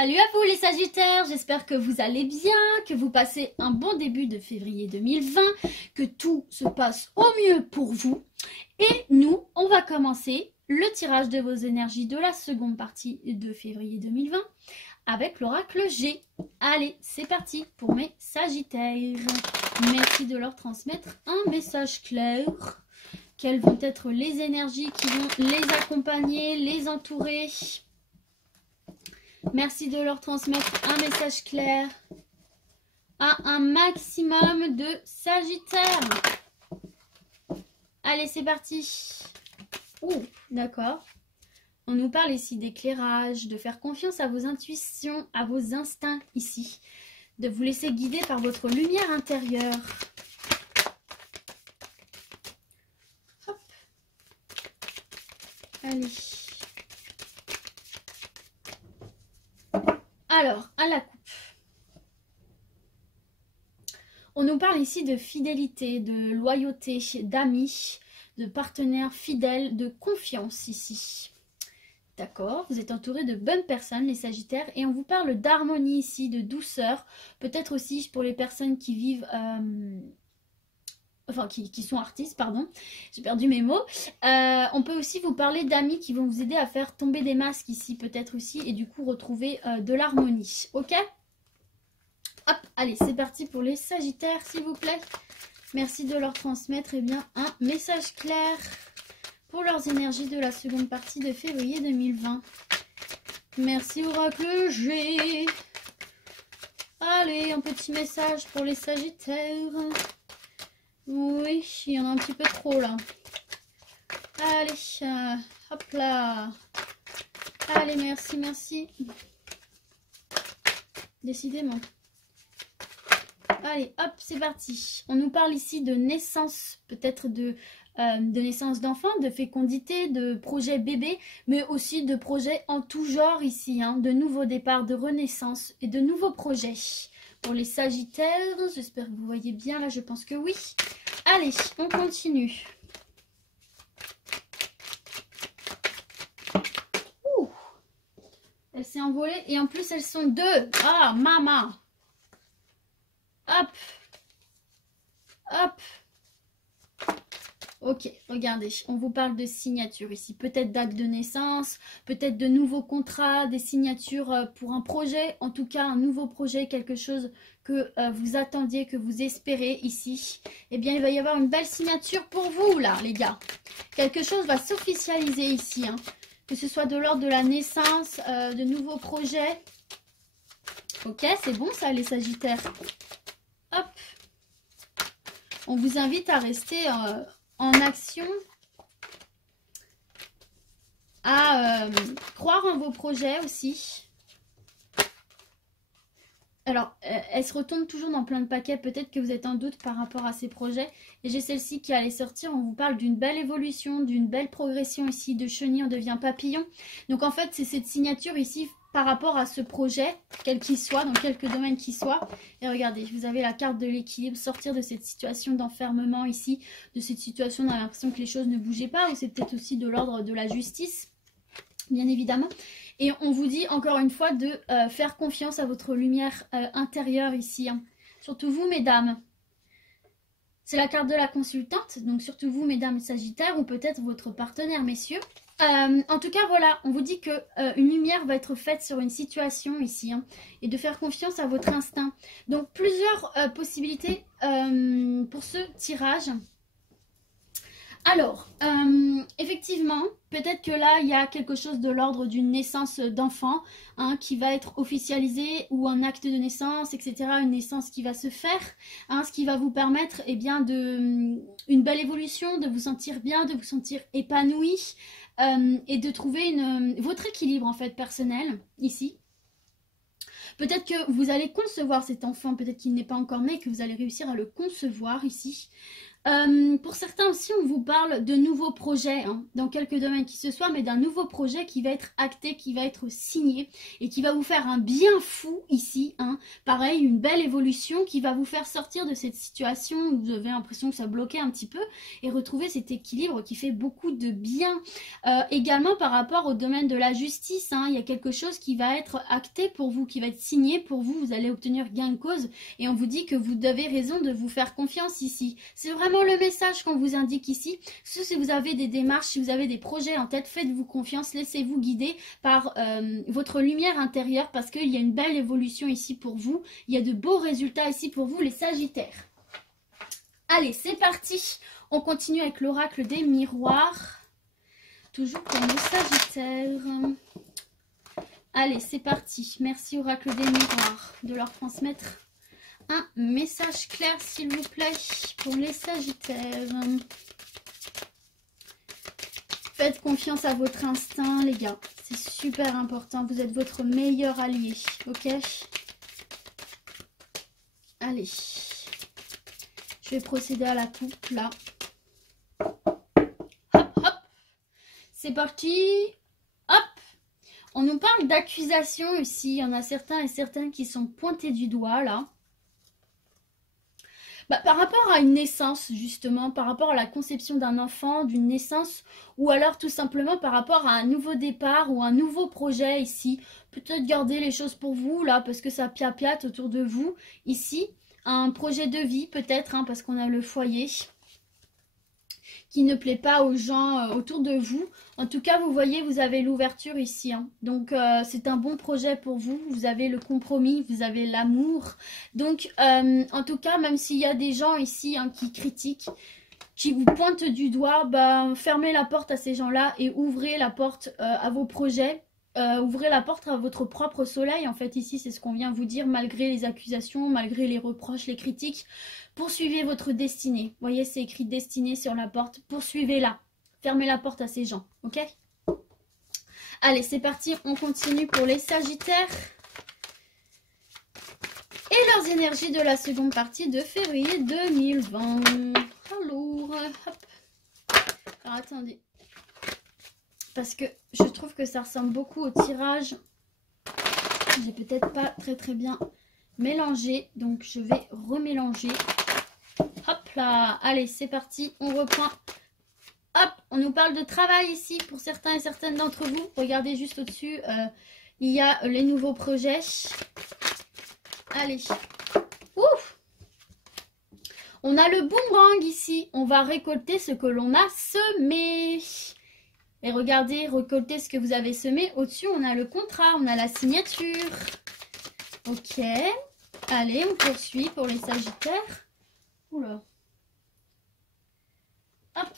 Salut à vous les Sagittaires, j'espère que vous allez bien, que vous passez un bon début de février 2020, que tout se passe au mieux pour vous. Et nous, on va commencer le tirage de vos énergies de la seconde partie de février 2020 avec l'oracle G. Allez, c'est parti pour mes Sagittaires. Merci de leur transmettre un message clair. Quelles vont être les énergies qui vont les accompagner, les entourer? Merci de leur transmettre un message clair à un maximum de Sagittaires. Allez, c'est parti. Ouh, d'accord. On nous parle ici d'éclairage, de faire confiance à vos intuitions, à vos instincts ici. De vous laisser guider par votre lumière intérieure. Hop. Allez. Alors, à la coupe. On nous parle ici de fidélité, de loyauté, d'amis, de partenaires fidèles, de confiance ici. D'accord, vous êtes entouré de bonnes personnes, les Sagittaires, et on vous parle d'harmonie ici, de douceur. Peut-être aussi pour les personnes qui vivent... Enfin, qui sont artistes, pardon, j'ai perdu mes mots. On peut aussi vous parler d'amis qui vont vous aider à faire tomber des masques ici, peut-être aussi, et du coup retrouver de l'harmonie. Ok? Hop, allez, c'est parti pour les Sagittaires, s'il vous plaît. Merci de leur transmettre un message clair pour leurs énergies de la seconde partie de février 2020. Merci Oracle G. Allez, un petit message pour les Sagittaires. Oui, il y en a un petit peu trop là. Allez, hop là. Allez, merci, merci. Décidément. Allez, hop, c'est parti. On nous parle ici de naissance, peut-être de naissance d'enfants, de fécondité, de projets bébés, mais aussi de projets en tout genre ici, hein, de nouveaux départs, de renaissance et de nouveaux projets. Pour les Sagittaires, j'espère que vous voyez bien là, je pense que oui. Allez, on continue. Ouh, elle s'est envolée et en plus elles sont deux. Ah, maman. Hop. Hop. Ok, regardez, on vous parle de signature ici. Peut-être d'acte de naissance, peut-être de nouveaux contrats, des signatures pour un projet. En tout cas, un nouveau projet, quelque chose que vous attendiez, que vous espérez ici. Eh bien, il va y avoir une belle signature pour vous, là, les gars. Quelque chose va s'officialiser ici, hein. Que ce soit de l'ordre de la naissance, de nouveaux projets. Ok, c'est bon ça, les Sagittaires. Hop. On vous invite à rester... en action, à croire en vos projets aussi. Alors, elle se retourne toujours dans plein de paquets. Peut-être que vous êtes en doute par rapport à ces projets. Et j'ai celle-ci qui allait sortir. On vous parle d'une belle évolution, d'une belle progression ici. De chenille, on devient papillon. Donc, en fait, c'est cette signature ici par rapport à ce projet, quel qu'il soit, dans quelques domaines qu'il soit. Et regardez, vous avez la carte de l'équilibre, sortir de cette situation d'enfermement ici, de cette situation, on a l'impression que les choses ne bougeaient pas, ou c'est peut-être aussi de l'ordre de la justice, bien évidemment. Et on vous dit encore une fois de faire confiance à votre lumière intérieure ici, hein. Surtout vous, mesdames. C'est la carte de la consultante, donc surtout vous, mesdames Sagittaires, ou peut-être votre partenaire, messieurs. En tout cas, voilà, on vous dit que une lumière va être faite sur une situation ici, hein, et de faire confiance à votre instinct. Donc, plusieurs possibilités pour ce tirage. Alors, effectivement, peut-être que là, il y a quelque chose de l'ordre d'une naissance d'enfant, hein, qui va être officialisé, ou un acte de naissance, etc. Une naissance qui va se faire, hein, ce qui va vous permettre une belle évolution, de vous sentir bien, de vous sentir épanoui, et de trouver votre équilibre en fait personnel ici. Peut-être que vous allez concevoir cet enfant, peut-être qu'il n'est pas encore né, que vous allez réussir à le concevoir ici. Pour certains aussi, on vous parle de nouveaux projets, hein, dans quelques domaines qui ce soit, mais d'un nouveau projet qui va être acté, qui va être signé et qui va vous faire un bien fou ici. Hein. Pareil, une belle évolution qui va vous faire sortir de cette situation où vous avez l'impression que ça bloquait un petit peu et retrouver cet équilibre qui fait beaucoup de bien. Également par rapport au domaine de la justice, hein, il y a quelque chose qui va être acté pour vous, qui va être signé pour vous. Vous allez obtenir gain de cause et on vous dit que vous avez raison de vous faire confiance ici. C'est vraiment le message qu'on vous indique ici. Si vous avez des démarches, si vous avez des projets en tête, faites-vous confiance, laissez-vous guider par votre lumière intérieure parce qu'il y a une belle évolution ici pour vous. Il y a de beaux résultats ici pour vous les Sagittaires. Allez, c'est parti. On continue avec l'oracle des miroirs. Toujours pour nos Sagittaires. Allez, c'est parti. Merci oracle des miroirs de leur transmettre un message clair, s'il vous plaît, pour les Sagittaires. Faites confiance à votre instinct, les gars. C'est super important. Vous êtes votre meilleur allié. Ok? Allez. Je vais procéder à la coupe, là. Hop, hop. C'est parti. Hop. On nous parle d'accusation ici. Il y en a certains et certaines qui sont pointés du doigt, là. Par rapport à une naissance, justement, par rapport à la conception d'un enfant, d'une naissance, ou alors tout simplement par rapport à un nouveau départ ou un nouveau projet ici. Peut-être garder les choses pour vous, là, parce que ça piapiate autour de vous. Ici, un projet de vie, peut-être, hein, parce qu'on a le foyer qui ne plaît pas aux gens autour de vous. En tout cas, vous voyez, vous avez l'ouverture ici. Hein. Donc, c'est un bon projet pour vous. Vous avez le compromis, vous avez l'amour. Donc, en tout cas, même s'il y a des gens ici hein, qui critiquent, qui vous pointent du doigt, fermez la porte à ces gens-là et ouvrez la porte à vos projets. Ouvrez la porte à votre propre soleil. En fait, ici, c'est ce qu'on vient vous dire, malgré les accusations, malgré les reproches, les critiques. Poursuivez votre destinée. Vous voyez, c'est écrit destinée sur la porte. Poursuivez-la. Fermez la porte à ces gens. Ok? Allez, c'est parti. On continue pour les Sagittaires. Et leurs énergies de la seconde partie de février 2020. Alors, hop. Alors, attendez. Parce que je trouve que ça ressemble beaucoup au tirage. J'ai peut-être pas très bien mélangé. Donc, je vais remélanger. Hop là. Allez, c'est parti. On reprend. Hop, on nous parle de travail ici pour certains et certaines d'entre vous. Regardez juste au-dessus. Il y a les nouveaux projets. Allez. Ouf! On a le boomerang ici. On va récolter ce que l'on a semé. Et regardez, récoltez ce que vous avez semé. Au-dessus, on a le contrat, on a la signature. Ok. Allez, on poursuit pour les Sagittaires. Oula. Hop.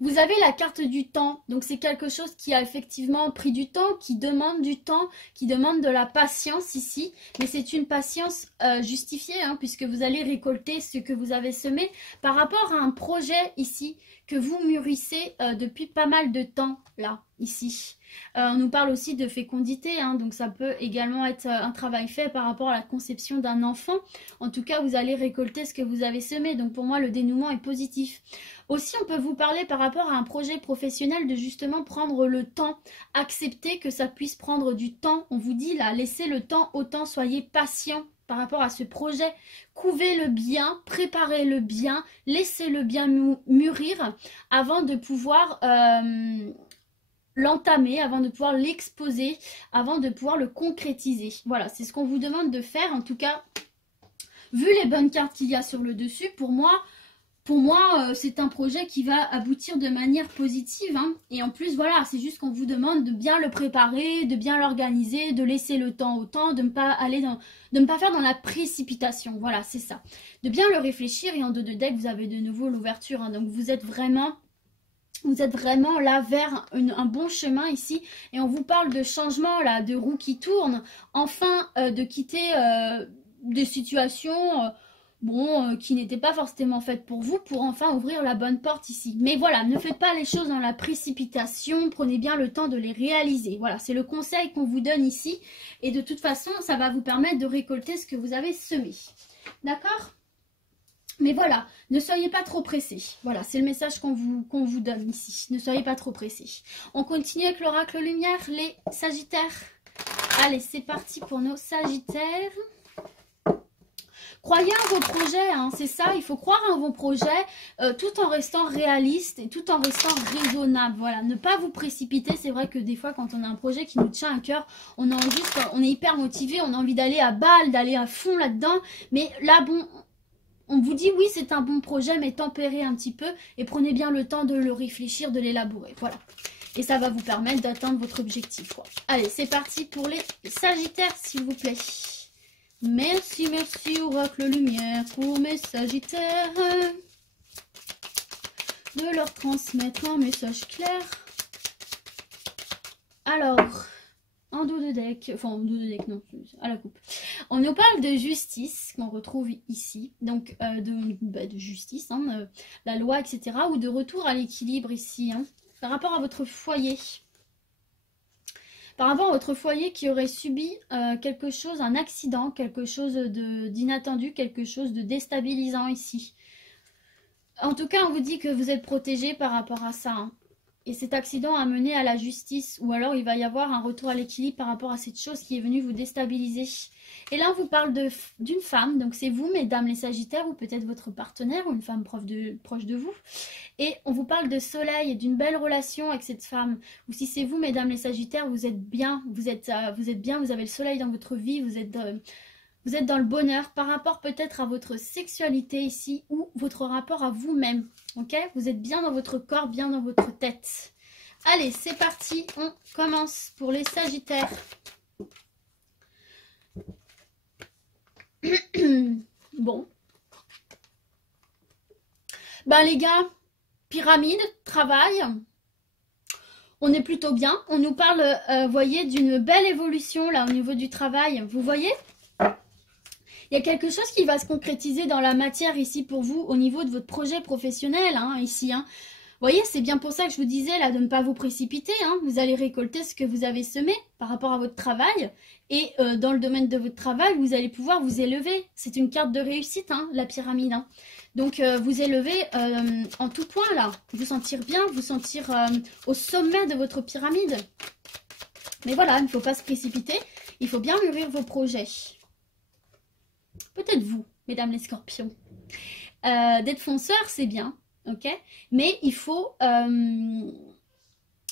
Vous avez la carte du temps, donc c'est quelque chose qui a effectivement pris du temps, qui demande du temps, qui demande de la patience ici. Mais c'est une patience justifiée, hein, puisque vous allez récolter ce que vous avez semé par rapport à un projet ici que vous mûrissez depuis pas mal de temps, là, ici. On nous parle aussi de fécondité, hein, donc ça peut également être un travail fait par rapport à la conception d'un enfant. En tout cas, vous allez récolter ce que vous avez semé, donc pour moi, le dénouement est positif. Aussi, on peut vous parler par rapport à un projet professionnel de justement prendre le temps, accepter que ça puisse prendre du temps. On vous dit là, laissez le temps au temps, soyez patient par rapport à ce projet. Couvez le bien, préparez le bien, laissez le bien mûrir avant de pouvoir l'entamer, avant de pouvoir l'exposer, avant de pouvoir le concrétiser. Voilà, c'est ce qu'on vous demande de faire. En tout cas, vu les bonnes cartes qu'il y a sur le dessus, pour moi, c'est un projet qui va aboutir de manière positive. Hein. Et en plus, voilà, c'est juste qu'on vous demande de bien le préparer, de bien l'organiser, de laisser le temps au temps, de ne pas faire dans la précipitation. Voilà, c'est ça. De bien le réfléchir. Et en dos de deck, vous avez de nouveau l'ouverture. Hein. Donc, vous êtes vraiment là vers un bon chemin ici. Et on vous parle de changement, là, de roue qui tourne. Enfin, de quitter des situations... qui n'était pas forcément faite pour vous, pour enfin ouvrir la bonne porte ici. Mais voilà, ne faites pas les choses dans la précipitation, prenez bien le temps de les réaliser. Voilà, c'est le conseil qu'on vous donne ici. Et de toute façon, ça va vous permettre de récolter ce que vous avez semé. D'accord ? Mais voilà, ne soyez pas trop pressés. Voilà, c'est le message qu'on vous donne ici. Ne soyez pas trop pressés. On continue avec l'oracle lumière, les Sagittaires. Allez, c'est parti pour nos Sagittaires. Croyez en vos projets, hein, c'est ça, il faut croire en vos projets tout en restant réaliste et tout en restant raisonnable. Voilà, ne pas vous précipiter. C'est vrai que des fois, quand on a un projet qui nous tient à cœur, on est hyper motivé, on a envie d'aller à balle, d'aller à fond là-dedans. Mais là, bon, on vous dit oui, c'est un bon projet, mais tempérez un petit peu et prenez bien le temps de le réfléchir, de l'élaborer. Voilà. Et ça va vous permettre d'atteindre votre objectif, quoi. Allez, c'est parti pour les Sagittaires, s'il vous plaît. Merci, merci, oracle lumière, pour mes Sagittaires. De leur transmettre un message clair. Alors, en dos de deck, enfin en dos de deck, non, à la coupe. On nous parle de justice, qu'on retrouve ici. Donc, de justice, hein, la loi, etc. Ou de retour à l'équilibre ici, hein, par rapport à votre foyer. Par rapport à votre foyer qui aurait subi quelque chose, un accident, quelque chose d'inattendu, quelque chose de déstabilisant ici. En tout cas, on vous dit que vous êtes protégé par rapport à ça. Hein. Et cet accident a mené à la justice. Ou alors, il va y avoir un retour à l'équilibre par rapport à cette chose qui est venue vous déstabiliser. Et là, on vous parle d'une femme. Donc, c'est vous, mesdames les Sagittaires, ou peut-être votre partenaire, ou une femme proche de vous. Et on vous parle de soleil et d'une belle relation avec cette femme. Ou si c'est vous, mesdames les Sagittaires, vous êtes bien, vous êtes bien, vous avez le soleil dans votre vie, vous êtes dans le bonheur par rapport peut-être à votre sexualité ici ou votre rapport à vous-même. Ok? Vous êtes bien dans votre corps, bien dans votre tête. Allez, c'est parti. On commence pour les Sagittaires. Bon. Ben les gars, pyramide, travail. On est plutôt bien. On nous parle, voyez, d'une belle évolution là au niveau du travail. Vous voyez? Il y a quelque chose qui va se concrétiser dans la matière ici pour vous au niveau de votre projet professionnel, hein, ici. Hein. Vous voyez, c'est bien pour ça que je vous disais là de ne pas vous précipiter. Hein. Vous allez récolter ce que vous avez semé par rapport à votre travail. Et dans le domaine de votre travail, vous allez pouvoir vous élever. C'est une carte de réussite, hein, la pyramide. Hein. Donc, vous élever en tout point là. Vous sentir bien, vous sentir au sommet de votre pyramide. Mais voilà, il ne faut pas se précipiter. Il faut bien mûrir vos projets. Peut-être vous, mesdames les scorpions. D'être fonceur, c'est bien, ok? Mais il faut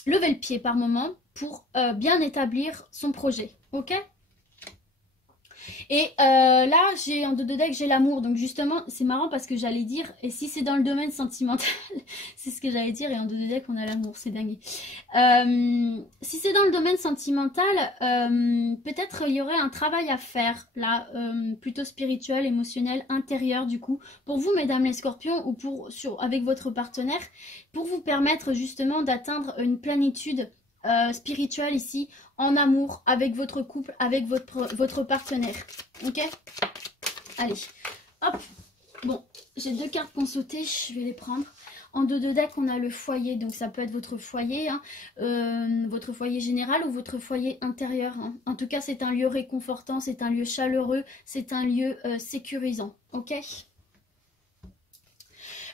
lever le pied par moment pour bien établir son projet, ok? Et là, j'ai en dos de deck, j'ai l'amour. Donc justement, c'est marrant parce que j'allais dire, et si c'est dans le domaine sentimental, c'est ce que j'allais dire, et en dos de deck, on a l'amour, c'est dingue. Si c'est dans le domaine sentimental, peut-être il y aurait un travail à faire, là, plutôt spirituel, émotionnel, intérieur du coup, pour vous, mesdames les scorpions, ou avec votre partenaire, pour vous permettre justement d'atteindre une plénitude spirituel ici, en amour, avec votre couple, avec votre partenaire. Ok? Allez, hop. Bon, j'ai deux cartes qu'on sautait, je vais les prendre. En dos de deck, on a le foyer, donc ça peut être votre foyer, hein, votre foyer général ou votre foyer intérieur. Hein. En tout cas, c'est un lieu réconfortant, c'est un lieu chaleureux, c'est un lieu sécurisant. Ok?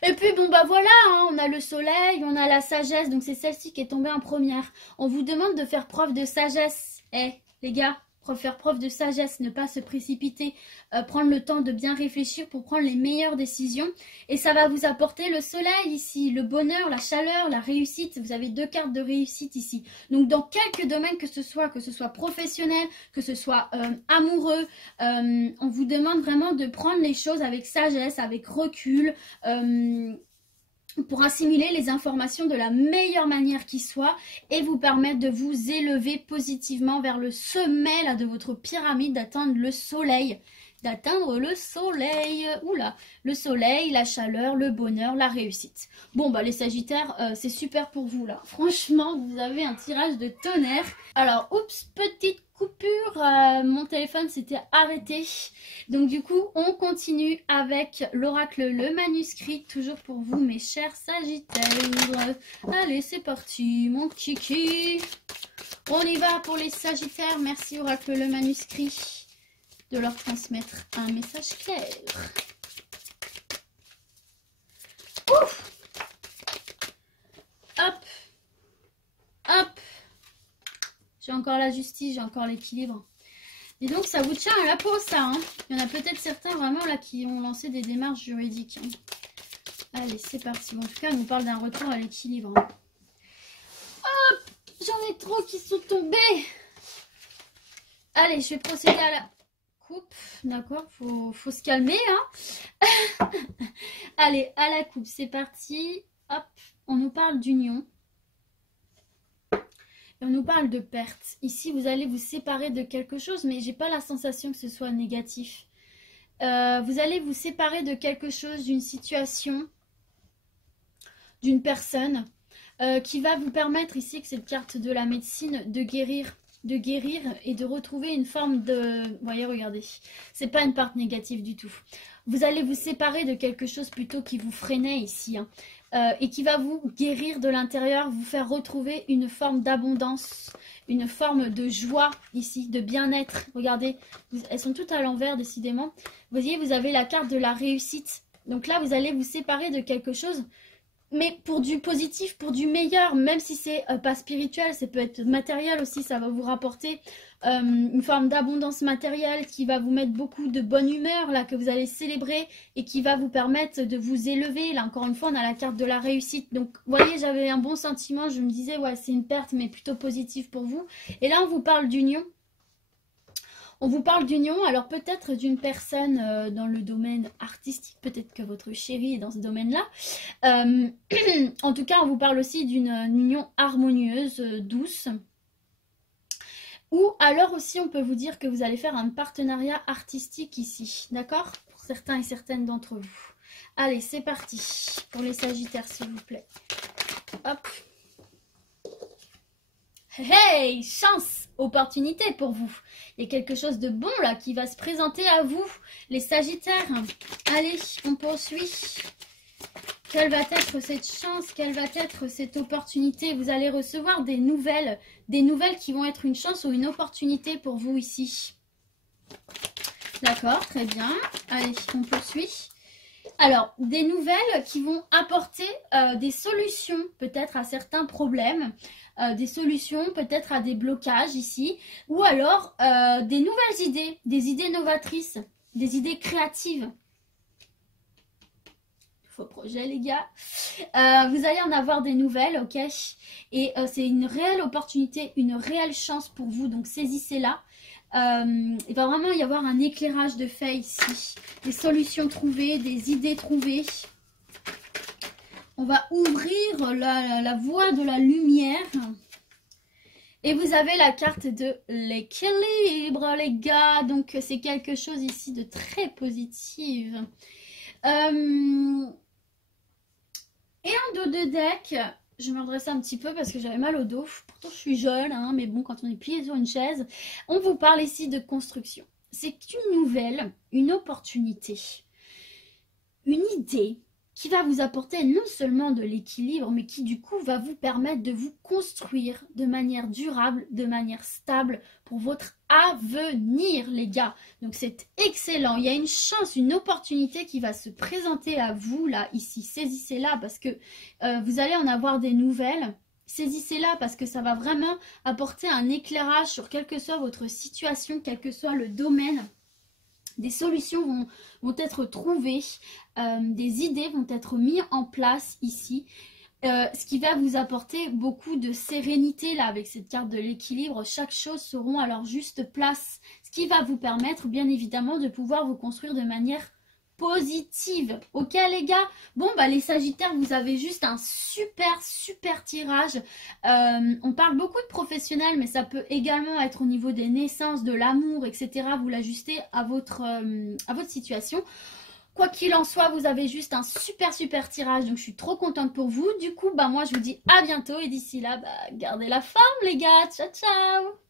Et puis bon bah voilà, hein, on a le soleil, on a la sagesse, donc c'est celle-ci qui est tombée en première. On vous demande de faire preuve de sagesse. Les gars, faire preuve de sagesse, ne pas se précipiter, prendre le temps de bien réfléchir pour prendre les meilleures décisions. Et ça va vous apporter le soleil ici, le bonheur, la chaleur, la réussite. Vous avez deux cartes de réussite ici. Donc dans quelques domaines que ce soit professionnel, que ce soit amoureux, on vous demande vraiment de prendre les choses avec sagesse, avec recul, pour assimiler les informations de la meilleure manière qui soit et vous permettre de vous élever positivement vers le sommet là, de votre pyramide, d'atteindre le soleil. Oula, le soleil, la chaleur, le bonheur, la réussite. Bon, bah les Sagittaires, c'est super pour vous là. Franchement, vous avez un tirage de tonnerre. Alors, oups, petite coupure, mon téléphone s'était arrêté. Donc du coup, on continue avec l'oracle, le manuscrit, toujours pour vous, mes chers Sagittaires. Allez, c'est parti, mon kiki. On y va pour les Sagittaires. Merci, oracle, le manuscrit, de leur transmettre un message clair. encore la justice, j'ai encore l'équilibre. Et donc, ça vous tient à la peau, ça. Hein. Il y en a peut-être certains vraiment là qui ont lancé des démarches juridiques. Hein. Allez, c'est parti. Bon, en tout cas, on nous parle d'un retour à l'équilibre. Hein. Hop, j'en ai trop qui sont tombés. Allez, je vais procéder à la coupe. D'accord, faut se calmer. Hein. Allez, à la coupe, c'est parti. Hop, on nous parle d'union. Et on nous parle de perte. Ici, vous allez vous séparer de quelque chose, mais j'ai pas la sensation que ce soit négatif. Vous allez vous séparer de quelque chose, d'une situation, d'une personne, qui va vous permettre ici, que cette carte de la médecine, de guérir et de retrouver une forme de... Vous voyez, regardez, c'est pas une part négative du tout. Vous allez vous séparer de quelque chose plutôt qui vous freinait ici, hein, et qui va vous guérir de l'intérieur, vous faire retrouver une forme d'abondance, une forme de joie ici, de bien-être. Regardez, elles sont toutes à l'envers décidément. Vous voyez, vous avez la carte de la réussite. Donc là, vous allez vous séparer de quelque chose, mais pour du positif, pour du meilleur, même si c'est pas spirituel, ça peut être matériel aussi, ça va vous rapporter une forme d'abondance matérielle qui va vous mettre beaucoup de bonne humeur, là, que vous allez célébrer et qui va vous permettre de vous élever. Là, encore une fois, on a la carte de la réussite. Donc, vous voyez, j'avais un bon sentiment, je me disais, ouais, c'est une perte, mais plutôt positive pour vous. Et là, on vous parle d'union. On vous parle d'union, alors peut-être d'une personne dans le domaine artistique, peut-être que votre chéri est dans ce domaine-là. En tout cas, on vous parle aussi d'une union harmonieuse, douce. Ou alors aussi, on peut vous dire que vous allez faire un partenariat artistique ici, d'accord? Pour certains et certaines d'entre vous. Allez, c'est parti pour les Sagittaires, s'il vous plaît. Hop. Hey, chance, opportunité pour vous. Il y a quelque chose de bon là qui va se présenter à vous, les Sagittaires. Allez, on poursuit. Quelle va être cette chance? Quelle va être cette opportunité? Vous allez recevoir des nouvelles qui vont être une chance ou une opportunité pour vous ici. D'accord, très bien. Allez, on poursuit. Alors, des nouvelles qui vont apporter des solutions peut-être à certains problèmes, des solutions peut-être à des blocages ici, ou alors des nouvelles idées, des idées novatrices, des idées créatives. Faux projet, les gars. Vous allez en avoir des nouvelles, ok? Et c'est une réelle opportunité, une réelle chance pour vous, donc saisissez-la. Il va vraiment y avoir un éclairage de fait ici. Des solutions trouvées, des idées trouvées. On va ouvrir la voie de la lumière. Et vous avez la carte de l'équilibre, les gars. Donc, c'est quelque chose ici de très positif. Et en dos de deck, je me redresse un petit peu parce que j'avais mal au dos. Pourtant, je suis jeune, hein, mais bon, quand on est plié sur une chaise, on vous parle ici de construction. C'est une nouvelle, une opportunité, une idée qui va vous apporter non seulement de l'équilibre, mais qui du coup va vous permettre de vous construire de manière durable, de manière stable pour votre avenir, les gars. Donc c'est excellent, il y a une chance, une opportunité qui va se présenter à vous, là, ici. Saisissez-la parce que vous allez en avoir des nouvelles. Saisissez-la parce que ça va vraiment apporter un éclairage sur quelle que soit votre situation, quel que soit le domaine. Des solutions vont être trouvées, des idées vont être mises en place ici, ce qui va vous apporter beaucoup de sérénité là avec cette carte de l'équilibre. Chaque chose seront à leur juste place, ce qui va vous permettre bien évidemment de pouvoir vous construire de manière positive. Ok les gars? Bon bah les Sagittaires, vous avez juste un super tirage. On parle beaucoup de professionnels, mais ça peut également être au niveau des naissances, de l'amour, etc. Vous l'ajustez à votre situation. Quoi qu'il en soit, vous avez juste un super tirage, donc je suis trop contente pour vous. Du coup, bah moi je vous dis à bientôt et d'ici là, bah, gardez la forme les gars. Ciao ciao.